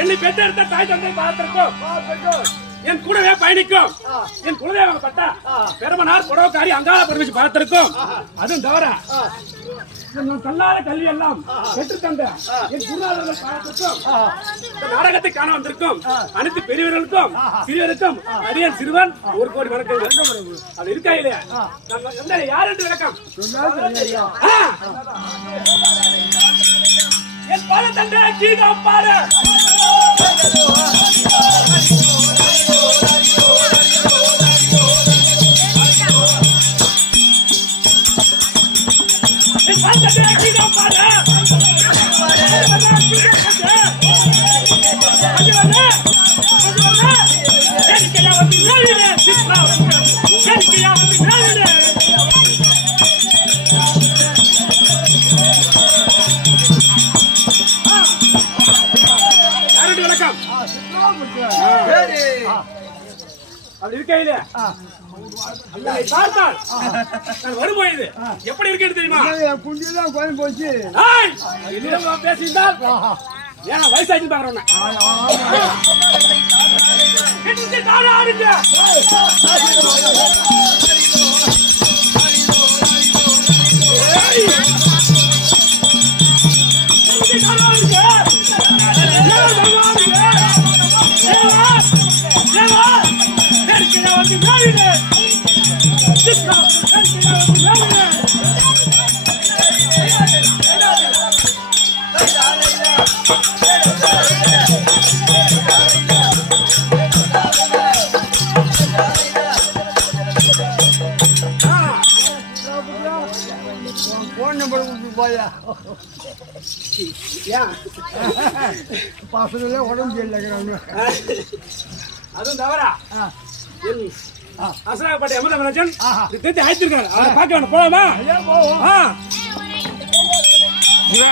என்னை பெற்றெடுத்த தாய் தந்தை பார்த்திருக்கோம். என் கூடவே பயணிக்கும் என் குலதெய்வம் பட்டா பெருமனார் புடவக்காரி அங்காள பரமேஸ்வரி பார்த்திருக்கோம். அதுவும் தவிர கல்லாத கல்வி எல்லாம் பெற்று தந்த என் குருநாதர்கள் பார்த்திருக்கோம். நாடகத்தை காண வந்திருக்கும் அனைத்து பெரியவர்களுக்கும் சிறியவருக்கும் அடியன் சிறுவன் 1 கோடி வணக்கம். அது இருக்கா இல்லையா? யார் என்று விளக்கம் என் பால தந்தை கீதம் பாரு. அப்படி இருக்கையில பார்த்தால் நான் வரும்போது எப்படி இருக்கேன்னு தெரியுமா? குண்டிதான் கோயில் போச்சு. பேசியிருந்தால் ஏன்னா வயசாச்சு பாக்குறோம். போன் நம்பர் போயா பசங்களே உடம்பு சரியில்லைங்கிறாங்க. அதுவும் தவறா அசராகப்பட்ட அமிர்தராஜன் ஆயிடுச்சிருக்காரு. அவரை பார்க்க வேணும். போலாமா?